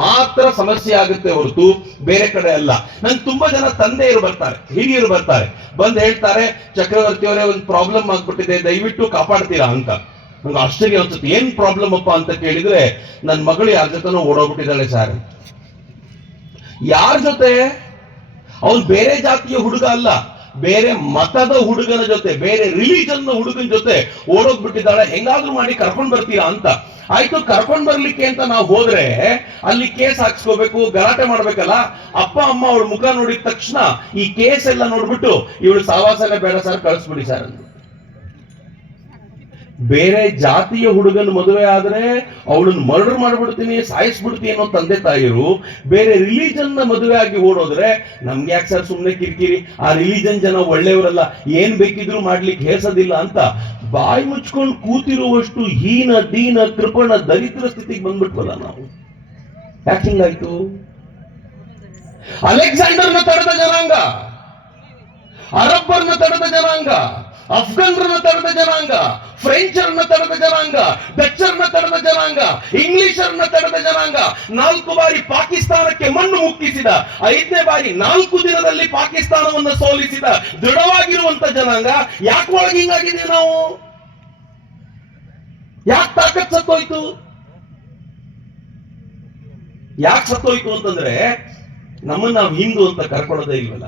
ಮಾತ್ರ ಸಮಸ್ಯೆ ಆಗುತ್ತೆ ಹೊರತು ಬೇರೆ ಕಡೆ ಅಲ್ಲ. ನನ್ ತುಂಬಾ ಜನ ತಂದೆಯರು ಬರ್ತಾರೆ, ಹಿರಿಯರು ಬರ್ತಾರೆ, ಬಂದು ಹೇಳ್ತಾರೆ, ಚಕ್ರವರ್ತಿ ಅವರೇ ಒಂದು ಪ್ರಾಬ್ಲಮ್ ಆಗ್ಬಿಟ್ಟಿದೆ, ದಯವಿಟ್ಟು ಕಾಪಾಡ್ತೀರಾ ಅಂತ. ನಂಗೆ ಆಶ್ಚರ್ಯ ಅನ್ಸುತ್ತೆ, ಏನ್ ಪ್ರಾಬ್ಲಮ್ ಅಪ್ಪ ಅಂತ ಕೇಳಿದ್ರೆ, ನನ್ನ ಮಗಳು ಯಾರ ಜೊತೆನೋ ಓಡೋಗ್ಬಿಟ್ಟಿದ್ದಾಳೆ ಸರ್. ಯಾರ ಜೊತೆ? ಅವನು ಬೇರೆ ಜಾತಿಯ ಹುಡುಗ ಅಲ್ಲ, ಬೇರೆ ಮತದ ಹುಡುಗನ ಜೊತೆ, ಬೇರೆ ರಿಲಿಜನ್ ಹುಡುಗನ ಜೊತೆ ಓಡೋಗ್ಬಿಟ್ಟಿದ್ದಾಳೆ, ಹೆಂಗಾದ್ರೂ ಮಾಡಿ ಕರ್ಕೊಂಡ್ ಬರ್ತೀರಾ ಅಂತ. ಆಯ್ತು, ಕರ್ಕೊಂಡ್ ಬರ್ಲಿಕ್ಕೆ ಅಂತ ನಾವು ಹೋದ್ರೆ ಅಲ್ಲಿ ಕೇಸ್ ಹಾಕ್ಸ್ಕೋಬೇಕು, ಗಲಾಟೆ ಮಾಡ್ಬೇಕಲ್ಲ. ಅಪ್ಪ ಅಮ್ಮ ಅವಳ ಮುಖ ನೋಡಿದ ತಕ್ಷಣ ಈ ಕೇಸ್ ಎಲ್ಲ ನೋಡ್ಬಿಟ್ಟು ಇವಳು ಸಾವಾಸನೆ ಬೇಡ ಸರ್, ಕಳಿಸ್ಬಿಡಿ ಸರ್ ಅಂತ. ಬೇರೆ ಜಾತಿಯ ಹುಡುಗನ ಮದುವೆ ಆದ್ರೆ ಅವಳನ್ನ ಮರ್ಡರ್ ಮಾಡ್ಬಿಡ್ತೀನಿ, ಸಾಯಿಸ್ಬಿಡ್ತೀನಿ ಅನ್ನೋ ತಂದೆ ತಾಯಿರು, ಬೇರೆ ರಿಲಿಜನ್ ನ ಮದುವೆ ಆಗಿ ಓಡೋದ್ರೆ ನಮ್ಗೆ ಯಾಕೆ ಸರ್ ಸುಮ್ನೆ ಕಿರಿಕಿರಿ, ಆ ರಿಲಿಜನ್ ಜನ ಒಳ್ಳೆಯವರಲ್ಲ, ಏನ್ ಬೇಕಿದ್ರು ಮಾಡ್ಲಿಕ್ಕೆ ಹೇಸೋದಿಲ್ಲ ಅಂತ ಬಾಯಿ ಮುಚ್ಕೊಂಡು ಕೂತಿರುವಷ್ಟು ಹೀನ ದೀನ ಕೃಪಣ ದರಿದ್ರ ಸ್ಥಿತಿಗೆ ಬಂದ್ಬಿಟ್ವಲ್ಲ ನಾವು. ಯಾಕೆ ಹಿಂಗಾಯ್ತು? ಅಲೆಕ್ಸಾಂಡರ್ನ ತಡೆದ ಜನಾಂಗ, ಅರಬ್ಬರ್ನ ತಡೆದ ಜನಾಂಗ, ಅಫ್ಘನ್ರನ್ನ ತಡೆದ ಜನಾಂಗ, ಫ್ರೆಂಚರ್ನ ತಡೆದ ಜನಾಂಗ, ಡಚ್ಚರ್ನ ತಡೆದ ಜನಾಂಗ, ಇಂಗ್ಲಿಷರ್ನ ತಡೆದ ಜನಾಂಗ, 4 ಬಾರಿ ಪಾಕಿಸ್ತಾನಕ್ಕೆ ಮಣ್ಣು ಮುಕ್ಕಿಸಿದ, 5ನೇ ಬಾರಿ 4 ದಿನದಲ್ಲಿ ಪಾಕಿಸ್ತಾನವನ್ನು ಸೋಲಿಸಿದ ದೃಢವಾಗಿರುವಂತ ಜನಾಂಗ. ಯಾಕೆ ಒಳಗೆ ಹಿಂಗಾಗಿದ್ದೀವಿ ನಾವು? ಯಾಕೆ ತಾಕತ್ ಸತ್ತೋಯ್ತು? ಯಾಕೆ ಸತ್ತೋಯ್ತು ಅಂತಂದ್ರೆ ನಮ್ಮನ್ನ ನಾವು ಹಿಂದೂ ಅಂತ ಕರ್ಕೊಳ್ಳೋದೇ ಇಲ್ವಲ್ಲ.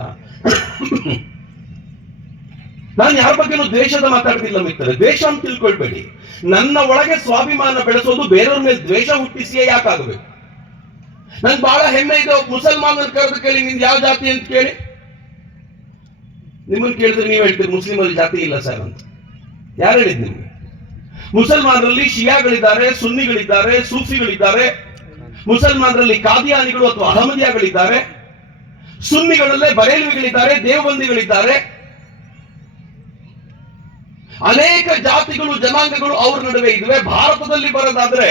ನಾನು ಯಾರ ಬಗ್ಗೆನೂ ದ್ವೇಷದ ಮಾತಾಡ್ತಿಲ್ಲ ಮಿತ್ರರೆ, ದ್ವೇಷ ಅಂತ ತಿಳ್ಕೊಳ್ಬೇಡಿ. ನನ್ನ ಒಳಗೆ ಸ್ವಾಭಿಮಾನ ಬೆಳೆಸೋದು ಬೇರೆಯವ್ರ ಮೇಲೆ ದ್ವೇಷ ಹುಟ್ಟಿಸಿಯೇ ಯಾಕಾಗಬೇಕು? ನನ್ಗೆ ಬಹಳ ಹೆಮ್ಮೆ ಇದೆ. ಮುಸಲ್ಮಾನರ ಕರೆದು ಕೇಳಿ, ನಿಂದು ಯಾವ ಜಾತಿ ಅಂತ ಕೇಳಿ, ನಿಮ್ಮನ್ನು ಕೇಳಿದ್ರೆ ನೀವು ಹೇಳ್ತೀರಿ ಮುಸ್ಲಿಮಲ್ಲಿ ಜಾತಿ ಇಲ್ಲ ಸರ್ ಅಂತ. ಯಾರು ಹೇಳಿದ್ ನಿಮ್ಗೆ? ಮುಸಲ್ಮಾನರಲ್ಲಿ ಶಿಯಾಗಳಿದ್ದಾರೆ, ಸುನ್ನಿಗಳಿದ್ದಾರೆ, ಸೂಫಿಗಳಿದ್ದಾರೆ. ಮುಸಲ್ಮಾನರಲ್ಲಿ ಕಾದಿಯಾನಿಗಳು ಅಥವಾ ಅಹಮದಿಯಾಗಳಿದ್ದಾರೆ. ಸುನ್ನಿಗಳಲ್ಲೇ ಬರೇಲ್ವಿಗಳಿದ್ದಾರೆ, ದೇವಬಂದಿಗಳಿದ್ದಾರೆ. ಅನೇಕ ಜಾತಿಗಳು ಜನಾಂಗಗಳು ಅವ್ರ ನಡುವೆ ಇದ್ವೆ. ಭಾರತದಲ್ಲಿ ಬರೋದಾದ್ರೆ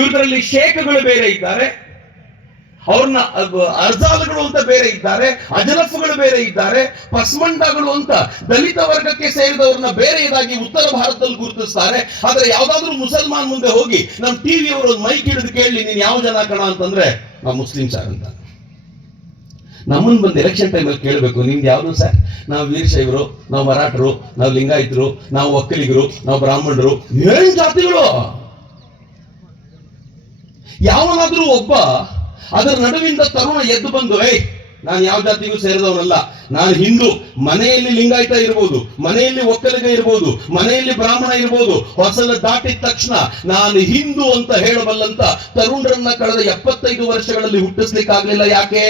ಇವರಲ್ಲಿ ಶೇಖಗಳು ಬೇರೆ ಇದ್ದಾರೆ, ಅವ್ರನ್ನ ಅರ್ಜಾಲ್ಗಳು ಅಂತ ಬೇರೆ ಇದ್ದಾರೆ, ಅಜಲಫ್ಗಳು ಬೇರೆ ಇದ್ದಾರೆ, ಪಸ್ಮಂಡಗಳು ಅಂತ ದಲಿತ ವರ್ಗಕ್ಕೆ ಸೇರಿದವ್ರನ್ನ ಬೇರೆಯದಾಗಿ ಉತ್ತರ ಭಾರತದಲ್ಲಿ ಗುರುತಿಸ್ತಾರೆ. ಆದ್ರೆ ಯಾವ್ದಾದ್ರು ಮುಸಲ್ಮಾನ್ ಮುಂದೆ ಹೋಗಿ ನಮ್ ಟಿವಿ ಅವರು ಒಂದು ಮೈಕ್ ಹಿಡಿದು ಕೇಳಿ, ನೀನ್ ಯಾವ ಜನ ಕಣ ಅಂತಂದ್ರೆ ನಾವು ಮುಸ್ಲಿಂ ಸರ್ ಅಂತ. ನಮ್ಮನ್ ಬಂದು ಎಲೆಕ್ಷನ್ ಟೈಮಲ್ಲಿ ಕೇಳಬೇಕು, ನಿಮ್ದು ಯಾವುದು ಸರ್? ನಾವು ವೀರಶೈವರು, ನಾವು ಮರಾಠರು, ನಾವು ಲಿಂಗಾಯತರು, ನಾವು ಒಕ್ಕಲಿಗರು, ನಾವು ಬ್ರಾಹ್ಮಣರು, ಏನ್ ಜಾತಿಗಳು? ಯಾವನಾದ್ರೂ ಒಬ್ಬ ಅದರ ನಡುವಿಂದ ತರುಣ ಎದ್ದು ಬಂದು, ನಾನು ಯಾವ ಜಾತಿಗೂ ಸೇರಿದವನಲ್ಲ, ನಾನು ಹಿಂದೂ, ಮನೆಯಲ್ಲಿ ಲಿಂಗಾಯತ ಇರ್ಬೋದು, ಮನೆಯಲ್ಲಿ ಒಕ್ಕಲಿಗ ಇರ್ಬೋದು, ಮನೆಯಲ್ಲಿ ಬ್ರಾಹ್ಮಣ ಇರ್ಬೋದು, ಹೊಸಲ ದಾಟಿದ ತಕ್ಷಣ ನಾನು ಹಿಂದೂ ಅಂತ ಹೇಳಬಲ್ಲಂತ ತರುಣರನ್ನ ಕಳೆದ 75 ವರ್ಷಗಳಲ್ಲಿ ಹುಟ್ಟಿಸ್ಲಿಕ್ಕಾಗ್ಲಿಲ್ಲ. ಯಾಕೆ?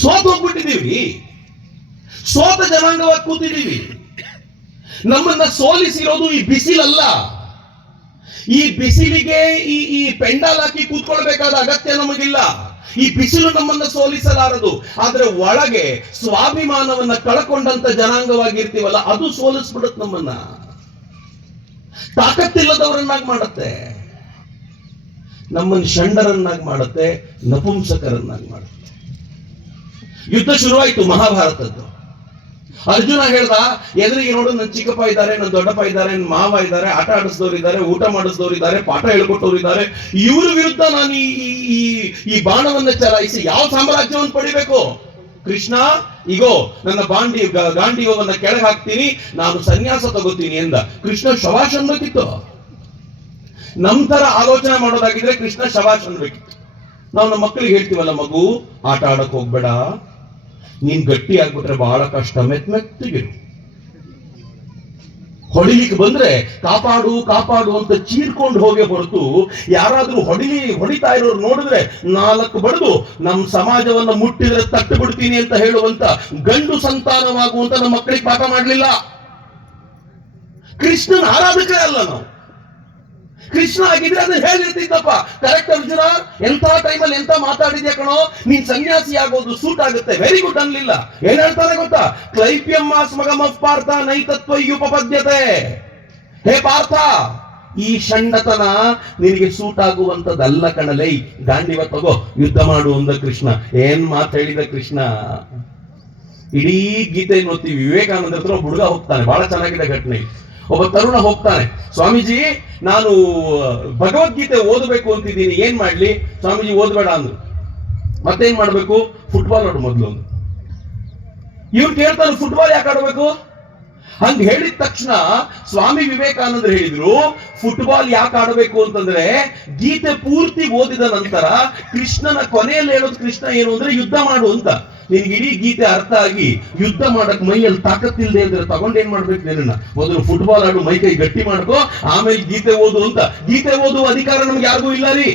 ಸೋತು ಹೋಗ್ಬಿಟ್ಟಿದೀವಿ, ಸೋತ ಜನಾಂಗವಾಗಿ ಕೂತಿದ್ದೀವಿ. ನಮ್ಮನ್ನ ಸೋಲಿಸಿರೋದು ಈ ಬಿಸಿಲಲ್ಲ. ಈ ಬಿಸಿಲಿಗೆ ಈ ಪೆಂಡಾಲ್ ಹಾಕಿ ಕೂತ್ಕೊಳ್ಬೇಕಾದ ಅಗತ್ಯ ನಮಗಿಲ್ಲ. ಈ ಬಿಸಿಲು ನಮ್ಮನ್ನ ಸೋಲಿಸಲಾರದು. ಆದ್ರೆ ಒಳಗೆ ಸ್ವಾಭಿಮಾನವನ್ನ ಕಳ್ಕೊಂಡಂತ ಜನಾಂಗವಾಗಿರ್ತೀವಲ್ಲ, ಅದು ಸೋಲಿಸ್ಬಿಡುತ್ತೆ ನಮ್ಮನ್ನ. ತಾಕತ್ತಿಲ್ಲದವರನ್ನಾಗಿ ಮಾಡುತ್ತೆ, ನಮ್ಮನ್ನು ಷಂಡರನ್ನಾಗಿ ಮಾಡುತ್ತೆ, ನಪುಂಸಕರನ್ನಾಗಿ ಮಾಡುತ್ತೆ. ಯುದ್ಧ ಶುರುವಾಯಿತು ಮಹಾಭಾರತದ್ದು. ಅರ್ಜುನ ಹೇಳ್ದ, ಎದುರಿಗೆ ನೋಡು, ನನ್ನ ಚಿಕ್ಕಪ್ಪ ಇದ್ದಾರೆ, ನನ್ನ ದೊಡ್ಡಪ್ಪ ಇದ್ದಾರೆ, ನನ್ನ ಮಾವ ಇದ್ದಾರೆ, ಆಟ ಆಡಿಸಿದವರು ಇದ್ದಾರೆ, ಊಟ ಮಾಡಿಸಿದವರು ಇದ್ದಾರೆ, ಪಾಠ ಹೇಳ್ಕೊಟ್ಟವ್ರು ಇದ್ದಾರೆ. ಇವ್ರ ವಿರುದ್ಧ ನಾನು ಈ ಬಾಣವನ್ನ ಚಲಾಯಿಸಿ ಯಾವ ಸಾಮ್ರಾಜ್ಯವನ್ನು ಪಡಿಬೇಕು? ಕೃಷ್ಣ, ಈಗೋ ನನ್ನ ಗಾಂಡೀವನ್ನ ಕೆಳಗೆ ಹಾಕ್ತೀನಿ, ನಾನು ಸನ್ಯಾಸ ತಗೋತೀನಿ ಎಂದ. ಕೃಷ್ಣ ಶವಾಶ್ ಅನ್ಬೇಕಿತ್ತು. ನಮ್ ತರ ಆಲೋಚನೆ ಮಾಡೋದಾಗಿದ್ರೆ ಕೃಷ್ಣ ಶವಾಶ್ ಅನ್ಬೇಕಿತ್ತು. ನಾವು ನಮ್ಮ ಮಕ್ಕಳಿಗೆ ಹೇಳ್ತೀವಲ್ಲ, ಮಗು ಆಟ ಆಡಕ್ ಹೋಗ್ಬೇಡ, ನೀನ್ ಗಟ್ಟಿ ಆಗ್ಬಿಟ್ರೆ ಬಹಳ ಕಷ್ಟ, ಮೆತ್ತಗಿರು. ಹೊಡಿಲಿಕ್ಕೆ ಬಂದ್ರೆ ಕಾಪಾಡು ಕಾಪಾಡು ಅಂತ ಚೀರ್ಕೊಂಡು ಹೋಗೇ ಹೊರತು, ಯಾರಾದ್ರೂ ಹೊಡಿತಾ ಇರೋರು ನೋಡಿದ್ರೆ 4 ಬಡಿದು ನಮ್ಮ ಸಮಾಜವನ್ನ ಮುಟ್ಟಿದ್ರೆ ತಟ್ಟು ಬಿಡ್ತೀನಿ ಅಂತ ಹೇಳುವಂತ ಗಂಡು ಸಂತಾನವಾಗುವಂತ ನಮ್ಮ ಮಕ್ಕಳಿಗೆ ಪಾಠ ಮಾಡ್ಲಿಲ್ಲ. ಕೃಷ್ಣನ ಆರಾಧಕರೇ ಅಲ್ಲ ನಾವು. ಕೃಷ್ಣ ಆಗಿದ್ರೆ ಅದನ್ನ ಹೇಳಿರ್ತಿದ್ದಪ್ಪ, ಕರೆಕ್ಟ್ ಅರ್ಜುನ, ಎಂಥ ಟೈಮಲ್ಲಿ ಎಂತ ಮಾತಾಡಿದ್ಯಾ ಕಣೋ, ನೀನ್ ಸನ್ಯಾಸಿ ಆಗೋದು ಸೂಟ್ ಆಗುತ್ತೆ, ವೆರಿ ಗುಡ್ ಅನ್ಲಿಲ್ಲ. ಏನ್ ಹೇಳ್ತಾನೆ ಗೊತ್ತಾ? ಕ್ಲೈಪ್ಯಮ್ಮಾಸ್ ಮಗಮಫ್ ಪಾರ್ಥ ನೈತತ್ವಯುಪಪದ್ಯತೆ. ಹೇ ಪಾರ್ಥ, ಈ ಷಂಡತನ ನಿನಗೆ ಸೂಟ್ ಆಗುವಂತದ್ದಲ್ಲ ಕಣಲೈ, ಗಾಂಡಿವ ತಗೋ, ಯುದ್ಧ ಮಾಡು ಅಂದ ಕೃಷ್ಣ. ಏನ್ ಮಾತು ಹೇಳಿದ ಕೃಷ್ಣ? ಇಡೀ ಗೀತೆ ಓದ್ತೀವಿ, ವಿವೇಕಾನಂದ ಹತ್ರ ಹುಡುಗ ಹೋಗ್ತಾನೆ, ಬಹಳ ಚೆನ್ನಾಗಿದೆ ಘಟನೆ. ಒಬ್ಬ ತರುಣ ಹೋಗ್ತಾನೆ, ಸ್ವಾಮೀಜಿ ನಾನು ಭಗವದ್ಗೀತೆ ಓದಬೇಕು ಅಂತಿದ್ದೀನಿ, ಏನ್ ಮಾಡ್ಲಿ? ಸ್ವಾಮೀಜಿ ಓದ್ಬೇಡ ಅಂದ್ರು. ಮತ್ತೇನ್ ಮಾಡ್ಬೇಕು? ಫುಟ್ಬಾಲ್ ಆಡು ಮೊದಲು ಅಂದ್ರು. ಇವ್ರು ಕೇಳ್ತಾನೆ, ಫುಟ್ಬಾಲ್ ಯಾಕೆ ಆಡ್ಬೇಕು? ಹಂಗ ಹೇಳಿದ ತಕ್ಷಣ ಸ್ವಾಮಿ ವಿವೇಕಾನಂದರು ಹೇಳಿದ್ರು, ಫುಟ್ಬಾಲ್ ಯಾಕೆ ಆಡಬೇಕು ಅಂತಂದ್ರೆ, ಗೀತೆ ಪೂರ್ತಿ ಓದಿದ ನಂತರ ಕೃಷ್ಣನ ಕೊನೆಯಲ್ಲಿ ಹೇಳೋದು ಕೃಷ್ಣ ಏನು ಅಂದ್ರೆ ಯುದ್ಧ ಮಾಡು ಅಂತ. ನಿನ್ಗೆ ಇಡೀ ಗೀತೆ ಅರ್ಥ ಆಗಿ ಯುದ್ಧ ಮಾಡಕ್ ಮೈಯಲ್ಲಿ ತಾಕತ್ತಿಲ್ಲದೆ ಅಂದ್ರೆ ತಗೊಂಡೇನ್ ಮಾಡ್ಬೇಕು? ನಿನ್ನ ಮೊದಲು ಫುಟ್ಬಾಲ್ ಆಡು, ಮೈ ಕೈ ಗಟ್ಟಿ ಮಾಡ್ಕೋ, ಆಮೇಲೆ ಗೀತೆ ಓದು ಅಂತ. ಗೀತೆ ಓದುವ ಅಧಿಕಾರ ನಮ್ಗೆ ಯಾರಿಗೂ ಇಲ್ಲ ರೀ.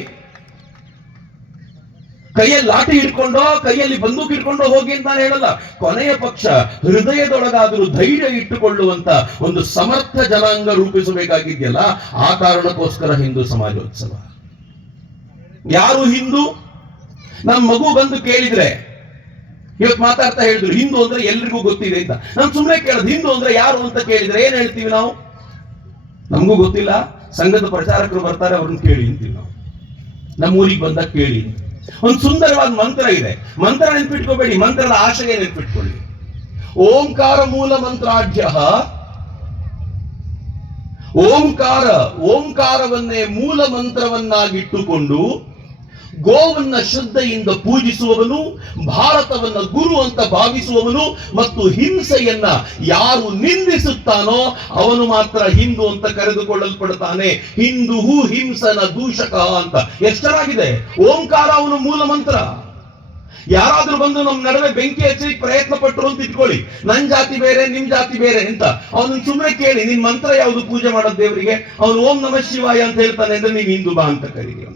ಕೈಯಲ್ಲಿ ಲಾಠಿ ಹಿಡ್ಕೊಂಡೋ ಕೈಯಲ್ಲಿ ಬಂದೂಕ್ ಹಿಡ್ಕೊಂಡೋ ಹೋಗಿ ಅಂತ ನಾನು ಹೇಳಲ್ಲ. ಕೊನೆಯ ಪಕ್ಷ ಹೃದಯದೊಳಗಾದರೂ ಧೈರ್ಯ ಇಟ್ಟುಕೊಳ್ಳುವಂತ ಒಂದು ಸಮರ್ಥ ಜನಾಂಗ ರೂಪಿಸಬೇಕಾಗಿದೆಯಲ್ಲ, ಆ ಕಾರಣಕ್ಕೋಸ್ಕರ ಹಿಂದೂ ಸಮಾಜೋತ್ಸವ. ಯಾರು ಹಿಂದೂ? ನಮ್ಮ ಮಗು ಬಂದು ಕೇಳಿದ್ರೆ, ಇವತ್ತು ಮಾತಾಡ್ತಾ ಹೇಳಿದ್ರು ಹಿಂದೂ ಅಂದ್ರೆ ಎಲ್ರಿಗೂ ಗೊತ್ತಿದೆ ಅಂತ. ನಾನು ಸುಮ್ಮನೆ ಕೇಳೋದು, ಹಿಂದೂ ಅಂದ್ರೆ ಯಾರು ಅಂತ ಕೇಳಿದ್ರೆ ಏನ್ ಹೇಳ್ತೀವಿ ನಾವು? ನಮಗೂ ಗೊತ್ತಿಲ್ಲ, ಸಂಘದ ಪ್ರಚಾರಕರು ಬರ್ತಾರೆ, ಅವ್ರನ್ನ ಕೇಳಿ ಅಂತೀವಿ ನಾವು. ನಮ್ಮೂರಿಗೆ ಬಂದಾಗ ಕೇಳಿ. ಒಂದು ಸುಂದರವಾದ ಮಂತ್ರ ಇದೆ, ಮಂತ್ರ ನೆನ್ಪಿಟ್ಕೋಬೇಡಿ, ಮಂತ್ರದ ಆಶಯ ನೆನ್ಪಿಟ್ಕೊಳ್ಳಿ. ಓಂಕಾರ ಮೂಲ ಮಂತ್ರಾಢ್ಯ, ಓಂಕಾರವನ್ನೇ ಮೂಲ ಮಂತ್ರವನ್ನಾಗಿಟ್ಟುಕೊಂಡು ಗೋವನ್ನ ಶ್ರದ್ಧೆಯಿಂದ ಪೂಜಿಸುವವನು, ಭಾರತವನ್ನ ಗುರು ಅಂತ ಭಾವಿಸುವವನು ಮತ್ತು ಹಿಂಸೆಯನ್ನ ಯಾರು ನಿಂದಿಸುತ್ತಾನೋ ಅವನು ಮಾತ್ರ ಹಿಂದೂ ಅಂತ ಕರೆದುಕೊಳ್ಳಲ್ಪಡ್ತಾನೆ. ಹಿಂದೂ ಹಿಂಸನ ದೂಷಕ ಅಂತ. ಎಷ್ಟು ಚೆನ್ನಾಗಿದೆ ಓಂಕಾರ, ಅವನು ಮೂಲ ಮಂತ್ರ. ಯಾರಾದ್ರೂ ಬಂದು ನಮ್ಮ ನಡುವೆ ಬೆಂಕಿ ಹಚ್ಚಿ ಪ್ರಯತ್ನ ಪಟ್ಟರು ಅಂತ ಇಟ್ಕೊಳ್ಳಿ, ನನ್ ಜಾತಿ ಬೇರೆ ನಿಮ್ ಜಾತಿ ಬೇರೆ ಅಂತ, ಅವನು ಸುಮ್ಮನೆ ಕೇಳಿ, ನಿನ್ ಮಂತ್ರ ಯಾವುದು ಪೂಜೆ ಮಾಡೋದು ದೇವರಿಗೆ? ಅವನು ಓಂ ನಮಃ ಶಿವಾಯ ಅಂತ ಹೇಳ್ತಾನೆ ಅಂದ್ರೆ ನೀನ್ ಹಿಂದೂ ಬಾ ಅಂತ ಕರೀರಿ.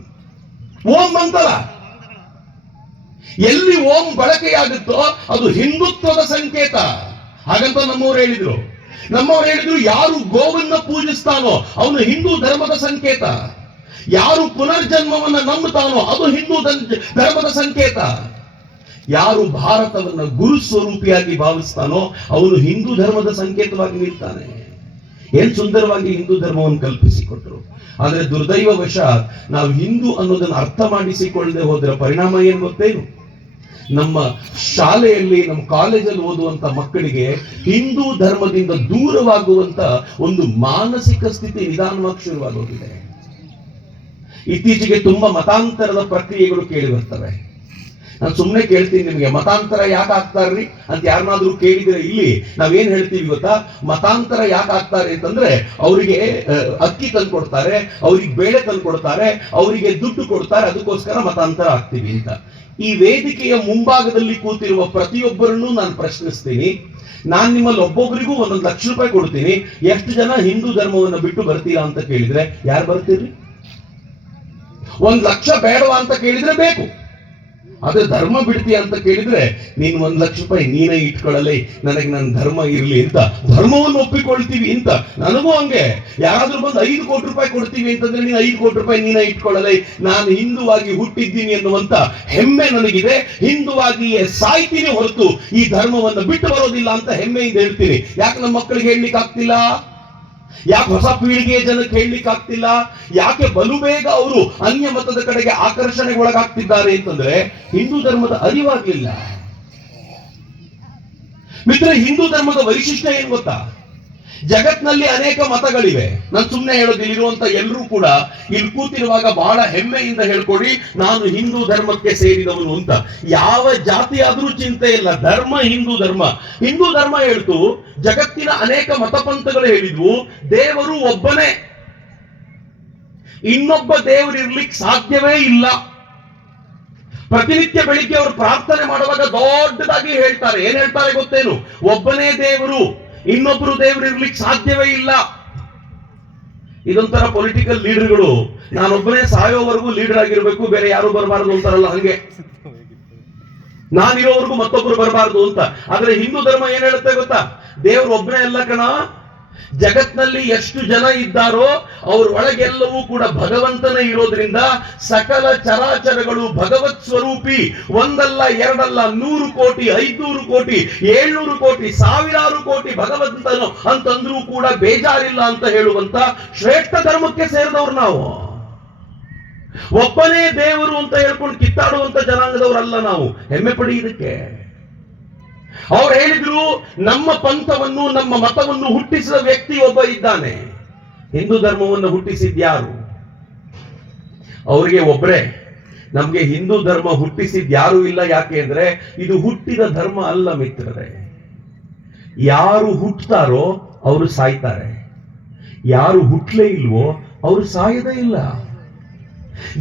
ಓಂ ಮಂತ್ರ ಎಲ್ಲಿ ಓಂ ಬಳಕೆಯಾಗುತ್ತೋ ಅದು ಹಿಂದುತ್ವದ ಸಂಕೇತ. ಹಾಗಂತ ನಮ್ಮವ್ರು ಹೇಳಿದ್ರು ಯಾರು ಗೋವನ್ನ ಪೂಜಿಸ್ತಾನೋ ಅವನು ಹಿಂದೂ ಧರ್ಮದ ಸಂಕೇತ, ಯಾರು ಪುನರ್ಜನ್ಮವನ್ನ ನಂಬುತ್ತಾನೋ ಅದು ಹಿಂದೂ ಧರ್ಮದ ಸಂಕೇತ, ಯಾರು ಭಾರತವನ್ನ ಗುರು ಸ್ವರೂಪಿಯಾಗಿ ಭಾವಿಸ್ತಾನೋ ಅವನು ಹಿಂದೂ ಧರ್ಮದ ಸಂಕೇತವಾಗಿ ನಿಲ್ತಾನೆ. ಏನ್ ಸುಂದರವಾಗಿ ಹಿಂದೂ ಧರ್ಮವನ್ನು ಕಲ್ಪಿಸಿಕೊಟ್ರು. ಆದ್ರೆ ದುರ್ದೈವವಶ ನಾವು ಹಿಂದೂ ಅನ್ನೋದನ್ನು ಅರ್ಥ ಮಾಡಿಸಿಕೊಳ್ಳದೆ ಹೋದ್ರೆ ಪರಿಣಾಮ ಏನ್ ಗೊತ್ತೇನು? ನಮ್ಮ ಶಾಲೆಯಲ್ಲಿ, ನಮ್ಮ ಕಾಲೇಜಲ್ಲಿ ಓದುವಂತ ಮಕ್ಕಳಿಗೆ ಹಿಂದೂ ಧರ್ಮದಿಂದ ದೂರವಾಗುವಂತ ಒಂದು ಮಾನಸಿಕ ಸ್ಥಿತಿ ನಿಧಾನವಾಗಿ ಶುರುವಾಗೋಗಿದೆ. ಇತ್ತೀಚೆಗೆ ತುಂಬಾ ಮತಾಂತರದ ಪ್ರಕ್ರಿಯೆಗಳು ಕೇಳಿ ಬರ್ತವೆ. ನಾನು ಸುಮ್ಮನೆ ಕೇಳ್ತೀನಿ, ನಿಮ್ಗೆ ಮತಾಂತರ ಯಾಕೆ ಆಗ್ತಾರ್ರಿ ಅಂತ ಯಾರನ್ನಾದ್ರೂ ಕೇಳಿದ್ರೆ ಇಲ್ಲಿ ನಾವೇನ್ ಹೇಳ್ತೀವಿ ಗೊತ್ತಾ? ಮತಾಂತರ ಯಾಕೆ ಆಗ್ತಾರೆ ಅಂತಂದ್ರೆ ಅವರಿಗೆ ಅಕ್ಕಿ ತಂದು ಕೊಡ್ತಾರೆ, ಅವ್ರಿಗೆ ಬೇಳೆ ತಂದು ಕೊಡ್ತಾರೆ, ಅವರಿಗೆ ದುಡ್ಡು ಕೊಡ್ತಾರೆ, ಅದಕ್ಕೋಸ್ಕರ ಮತಾಂತರ ಆಗ್ತೀವಿ ಅಂತ. ಈ ವೇದಿಕೆಯ ಮುಂಭಾಗದಲ್ಲಿ ಕೂತಿರುವ ಪ್ರತಿಯೊಬ್ಬರನ್ನು ನಾನು ಪ್ರಶ್ನಿಸ್ತೀನಿ, ನಾನ್ ನಿಮ್ಮಲ್ಲಿ ಒಬ್ಬೊಬ್ಬರಿಗೂ 1 ಲಕ್ಷ ರೂಪಾಯಿ ಕೊಡ್ತೀನಿ, ಎಷ್ಟು ಜನ ಹಿಂದೂ ಧರ್ಮವನ್ನು ಬಿಟ್ಟು ಬರ್ತೀರಾ ಅಂತ ಕೇಳಿದ್ರೆ ಯಾರು ಬರ್ತೀರಿ? 1 ಲಕ್ಷ ಬೇಡವಾ ಅಂತ ಕೇಳಿದ್ರೆ ಬೇಕು, ಅದೇ ಧರ್ಮ ಬಿಡ್ತೀಯ ಅಂತ ಕೇಳಿದ್ರೆ ನೀನ್ 1 ಲಕ್ಷ ರೂಪಾಯಿ ನೀನೇ ಇಟ್ಕೊಳ್ಳಲಿ, ನನಗೆ ನನ್ನ ಧರ್ಮ ಇರ್ಲಿ ಅಂತ ಧರ್ಮವನ್ನು ಒಪ್ಪಿಕೊಳ್ತೀವಿ ಅಂತ. ನನಗೂ ಹಂಗೆ ಯಾರಾದ್ರೂ ಬಂದು 5 ಕೋಟಿ ರೂಪಾಯಿ ಕೊಡ್ತೀವಿ ಅಂತಂದ್ರೆ ನೀನು 5 ಕೋಟಿ ರೂಪಾಯಿ ನೀನೇ ಇಟ್ಕೊಳ್ಳಲಿ, ನಾನು ಹಿಂದುವಾಗಿ ಹುಟ್ಟಿದ್ದೀನಿ ಅನ್ನುವಂತ ಹೆಮ್ಮೆ ನನಗಿದೆ. ಹಿಂದುವಾಗಿಯೇ ಸಾಯ್ತೀನಿ ಹೊರತು ಈ ಧರ್ಮವನ್ನು ಬಿಟ್ಟು ಬರೋದಿಲ್ಲ ಅಂತ ಹೆಮ್ಮೆಯಿಂದ ಹೇಳ್ತೀನಿ. ಯಾಕೆ ನಮ್ಮ ಮಕ್ಕಳಿಗೆ ಹೇಳಲಿಕ್ಕೆ ಆಗ್ತಿಲ್ಲ? ಯಾಕೆ ಹೊಸ ಪೀಳಿಗೆಯ ಜನಕ್ಕೆ ಹೇಳಲಿಕ್ಕೆ ಆಗ್ತಿಲ್ಲ? ಯಾಕೆ ಬಲು ಬೇಗ ಅವರು ಅನ್ಯ ಮತದ ಕಡೆಗೆ ಆಕರ್ಷಣೆಗೊಳಗಾಗ್ತಿದ್ದಾರೆ ಅಂತಂದ್ರೆ ಹಿಂದೂ ಧರ್ಮದ ಅರಿವಾಗ್ಲಿಲ್ಲ. ಮಿತ್ರ, ಹಿಂದೂ ಧರ್ಮದ ವೈಶಿಷ್ಟ್ಯ ಏನ್ ಗೊತ್ತಾ? ಜಗತ್ನಲ್ಲಿ ಅನೇಕ ಮತಗಳಿವೆ. ನಾನು ಸುಮ್ಮನೆ ಹೇಳೋದು, ಇಲ್ಲಿರುವಂತ ಎಲ್ಲರೂ ಕೂಡ ಇಲ್ಲಿ ಕೂತಿರುವಾಗ ಬಹಳ ಹೆಮ್ಮೆಯಿಂದ ಹೇಳ್ಕೊಡಿ ನಾನು ಹಿಂದೂ ಧರ್ಮಕ್ಕೆ ಸೇರಿದವನು ಅಂತ. ಯಾವ ಜಾತಿ ಆದ್ರೂ ಚಿಂತೆ ಇಲ್ಲ, ಧರ್ಮ ಹಿಂದೂ ಧರ್ಮ. ಹಿಂದೂ ಧರ್ಮ ಹೇಳ್ತು, ಜಗತ್ತಿನ ಅನೇಕ ಮತಪಂಥಗಳು ಹೇಳಿದ್ವು ದೇವರು ಒಬ್ಬನೇ, ಇನ್ನೊಬ್ಬ ದೇವರು ಇರ್ಲಿಕ್ಕೆ ಸಾಧ್ಯವೇ ಇಲ್ಲ. ಪ್ರತಿನಿತ್ಯ ಬೆಳಿಗ್ಗೆ ಅವರು ಪ್ರಾರ್ಥನೆ ಮಾಡುವಾಗ ದೊಡ್ಡದಾಗಿ ಹೇಳ್ತಾರೆ, ಏನ್ ಹೇಳ್ತಾರೆ ಗೊತ್ತೇನು? ಒಬ್ಬನೇ ದೇವರು, ಇನ್ನೊಬ್ರು ದೇವರು ಇರ್ಲಿಕ್ಕೆ ಸಾಧ್ಯವೇ ಇಲ್ಲ. ಇದೊಂಥರ ಪೊಲಿಟಿಕಲ್ ಲೀಡರ್ಗಳು ನಾನೊಬ್ಬನೇ ಸಾಯೋವರೆಗೂ ಲೀಡರ್ ಆಗಿರ್ಬೇಕು, ಬೇರೆ ಯಾರು ಬರಬಾರದು ಅಂತಾರಲ್ಲ, ಹಂಗೆ ನಾನಿರೋವರೆಗೂ ಮತ್ತೊಬ್ರು ಬರಬಾರದು ಅಂತ. ಆದ್ರೆ ಹಿಂದೂ ಧರ್ಮ ಏನ್ ಹೇಳುತ್ತೆ ಗೊತ್ತಾ? ದೇವ್ರು ಒಬ್ಬನೇ ಅಲ್ಲ ಕಣ, ಜಗತ್ನಲ್ಲಿ ಎಷ್ಟು ಜನ ಇದ್ದಾರೋ ಅವ್ರ ಒಳಗೆಲ್ಲವೂ ಕೂಡ ಭಗವಂತನೇ ಇರೋದ್ರಿಂದ ಸಕಲ ಚರಾಚರಗಳು ಭಗವತ್ ಸ್ವರೂಪಿ. ಒಂದಲ್ಲ ಎರಡಲ್ಲ, 100 ಕೋಟಿ 500 ಕೋಟಿ 700 ಕೋಟಿ ಸಾವಿರಾರು ಕೋಟಿ ಭಗವಂತನು ಅಂತಂದ್ರೂ ಕೂಡ ಬೇಜಾರಿಲ್ಲ ಅಂತ ಹೇಳುವಂತ ಶ್ರೇಷ್ಠ ಧರ್ಮಕ್ಕೆ ಸೇರಿದವ್ರು ನಾವು. ಒಬ್ಬನೇ ದೇವರು ಅಂತ ಹೇಳ್ಕೊಂಡು ಕಿತ್ತಾಡುವಂತ ಜನಾಂಗದವರಲ್ಲ ನಾವು. ಹೆಮ್ಮೆ ಪಡಿ ಇದಕ್ಕೆ. ಅವ್ರು ಹೇಳಿದ್ರು, ನಮ್ಮ ಪಂಥವನ್ನು ನಮ್ಮ ಮತವನ್ನು ಹುಟ್ಟಿಸಿದ ವ್ಯಕ್ತಿ ಒಬ್ಬ ಇದ್ದಾನೆ. ಹಿಂದೂ ಧರ್ಮವನ್ನು ಹುಟ್ಟಿಸಿದ್ಯಾರು? ಅವರಿಗೆ ಒಬ್ಬರೇ. ನಮ್ಗೆ ಹಿಂದೂ ಧರ್ಮ ಹುಟ್ಟಿಸಿದ್ ಯಾರು ಇಲ್ಲ. ಯಾಕೆ ಅಂದ್ರೆ ಇದು ಹುಟ್ಟಿದ ಧರ್ಮ ಅಲ್ಲ ಮಿತ್ರರೇ. ಯಾರು ಹುಟ್ಟುತ್ತಾರೋ ಅವರು ಸಾಯ್ತಾರೆ, ಯಾರು ಹುಟ್ಟಲೇ ಇಲ್ವೋ ಅವರು ಸಾಯದೇ ಇಲ್ಲ.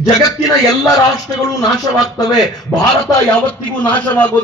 ಜಗತ್ತಿನ ಎಲ್ಲ ರಾಷ್ಟ್ರಗಳು ನಾಶವಾಗ್ತವೆ, ಭಾರತ ಯಾವತ್ತಿಗೂ ನಾಶವಾಗೋದಿಲ್ಲ.